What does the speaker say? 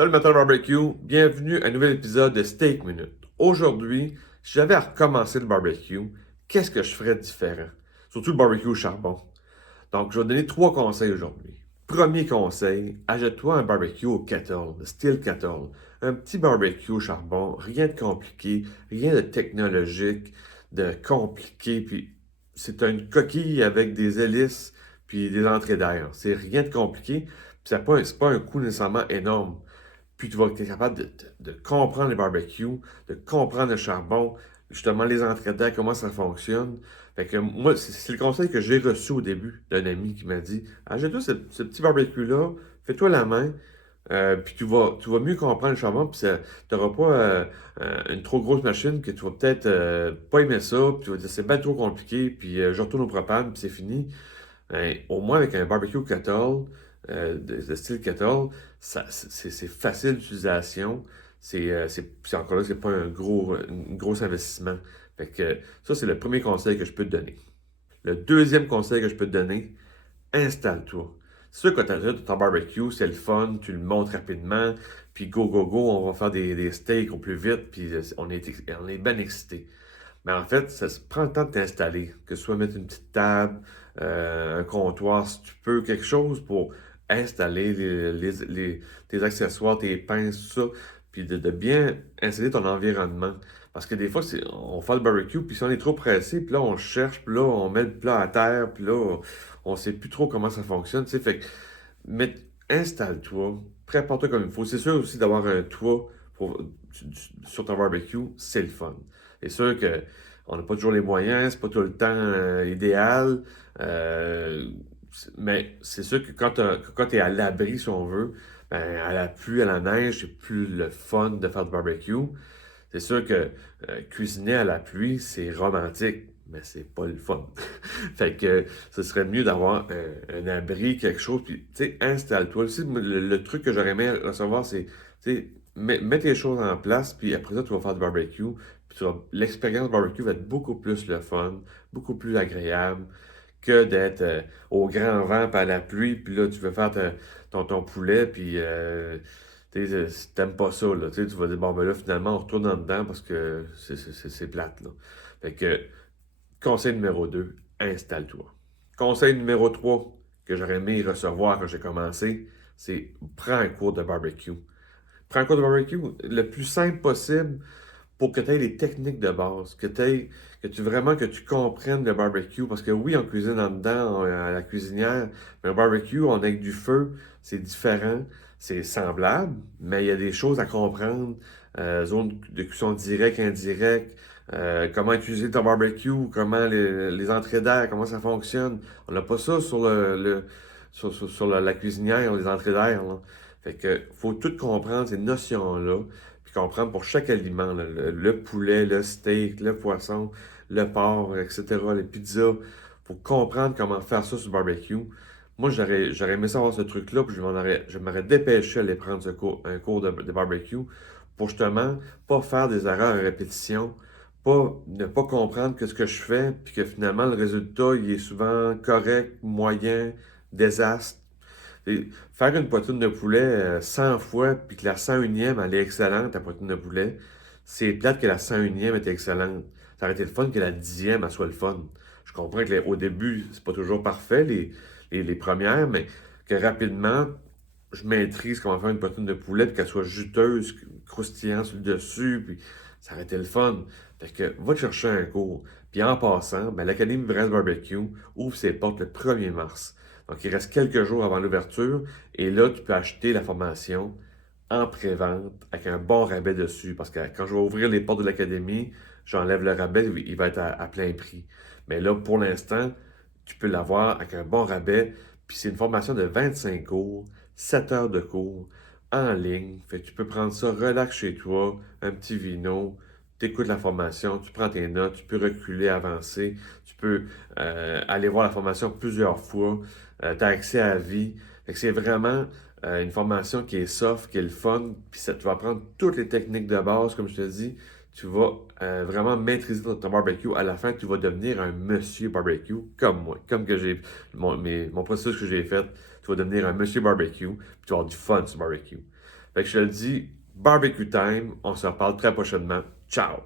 Salut Matin Barbecue, bienvenue à un nouvel épisode de Steak Minute. Aujourd'hui, si j'avais à recommencer le barbecue, qu'est-ce que je ferais de différent? Surtout le barbecue au charbon. Donc, je vais te donner 3 conseils aujourd'hui. Premier conseil, achète-toi un barbecue au kettle, le style kettle. Un petit barbecue au charbon, rien de compliqué, rien de technologique, de compliqué, puis c'est une coquille avec des hélices puis des entrées d'air. C'est rien de compliqué, puis c'est pas un coût nécessairement énorme. Puis tu vas être capable de comprendre les barbecues, de comprendre le charbon, justement les entrées d'air, comment ça fonctionne. Fait que moi, c'est le conseil que j'ai reçu au début d'un ami qui m'a dit achète-toi ce petit barbecue-là, fais-toi la main, puis tu vas mieux comprendre le charbon, puis tu n'auras pas une trop grosse machine que tu vas peut-être pas aimer ça, puis tu vas dire c'est bien trop compliqué, puis je retourne au propane, puis c'est fini. Au moins avec un barbecue kettle, de style kettle, c'est facile d'utilisation. C'est encore là, c'est pas un gros investissement. Fait que ça, c'est le premier conseil que je peux te donner. Le deuxième conseil que je peux te donner, installe-toi. C'est sûr que quand tu as ton barbecue, c'est le fun, tu le montes rapidement, puis go, on va faire des steaks au plus vite, puis on est bien excité. Mais en fait, ça se prend le temps de t'installer, que ce soit mettre une petite table, un comptoir, si tu peux, quelque chose pour installer tes accessoires, tes pinces, tout ça, puis de bien installer ton environnement. Parce que des fois, on fait le barbecue, puis si on est trop pressé, puis là, on cherche, puis là, on met le plat à terre, puis là, on sait plus trop comment ça fonctionne, tu sais. Fait que, mais installe-toi, prépare-toi comme il faut. C'est sûr aussi d'avoir un toit sur ton barbecue, c'est le fun. C'est sûr que on n'a pas toujours les moyens, c'est pas tout le temps idéal, mais c'est sûr que quand tu es à l'abri, si on veut, ben, à la pluie, à la neige, c'est plus le fun de faire du barbecue. C'est sûr que cuisiner à la pluie, c'est romantique, mais c'est pas le fun. Fait que ce serait mieux d'avoir un abri, quelque chose, puis tu sais, installe-toi. Aussi, le truc que j'aurais aimé recevoir, c'est, tu sais, mets tes choses en place, puis après ça, tu vas faire du barbecue, puis l'expérience barbecue va être beaucoup plus le fun, beaucoup plus agréable que d'être au grand vent, puis à la pluie, puis là, tu veux faire ton poulet, puis tu sais, si t'aimes pas ça, là, tu sais, tu vas dire, bon, ben là, finalement, on retourne en dedans parce que c'est plate, là. Fait que, conseil numéro 2, installe-toi. Conseil numéro 3 que j'aurais aimé recevoir quand j'ai commencé, c'est prends un cours de barbecue. Prends un cours de barbecue le plus simple possible pour que tu aies les techniques de base, que tu comprennes le barbecue. Parce que oui, on cuisine en dedans, à la cuisinière, mais au barbecue, on est avec du feu, c'est différent, c'est semblable, mais il y a des choses à comprendre. Zone de cuisson directe, indirecte, comment utiliser ton barbecue, comment les entrées d'air, comment ça fonctionne. On n'a pas ça sur sur la cuisinière, les entrées d'air, là. Fait que faut tout comprendre ces notions-là, puis comprendre pour chaque aliment, là, le poulet, le steak, le poisson, le porc, etc., les pizzas. Faut comprendre comment faire ça sur le barbecue. Moi, j'aurais aimé savoir ce truc-là, puis je m'aurais dépêché à aller prendre un cours de barbecue pour justement pas faire des erreurs à répétition, ne pas comprendre que ce que je fais, puis que finalement le résultat, il est souvent correct, moyen, désastre. Faire une poitrine de poulet 100 fois, puis que la 101e, elle est excellente, ta poitrine de poulet, c'est plate que la 101e est excellente. Ça aurait été le fun que la 10e, elle soit le fun. Je comprends qu'au début, c'est pas toujours parfait, les premières, mais que rapidement, je maîtrise comment faire une poitrine de poulet, puis qu'elle soit juteuse, croustillante sur le dessus, puis ça aurait été le fun. Fait que, va te chercher un cours. Puis en passant, ben, l'Académie Brest Barbecue ouvre ses portes le 1er mars. Donc, il reste quelques jours avant l'ouverture, et là, tu peux acheter la formation en pré-vente avec un bon rabais dessus. Parce que quand je vais ouvrir les portes de l'Académie, j'enlève le rabais, il va être à plein prix. Mais là, pour l'instant, tu peux l'avoir avec un bon rabais. Puis c'est une formation de 25 cours, 7 heures de cours, en ligne. Fait que tu peux prendre ça relax chez toi, un petit vino, tu écoutes la formation, tu prends tes notes, tu peux reculer, avancer, tu peux aller voir la formation plusieurs fois, tu as accès à la vie. Fait que c'est vraiment une formation qui est soft, qui est le fun, puis ça, tu vas apprendre toutes les techniques de base, comme je te dis. Tu vas vraiment maîtriser ton barbecue. À la fin, tu vas devenir un monsieur barbecue, comme moi, comme que j'ai mon processus que j'ai fait. Tu vas devenir un monsieur barbecue, puis tu vas avoir du fun sur le barbecue. Fait que je te le dis, barbecue time, on se reparle très prochainement. Ciao!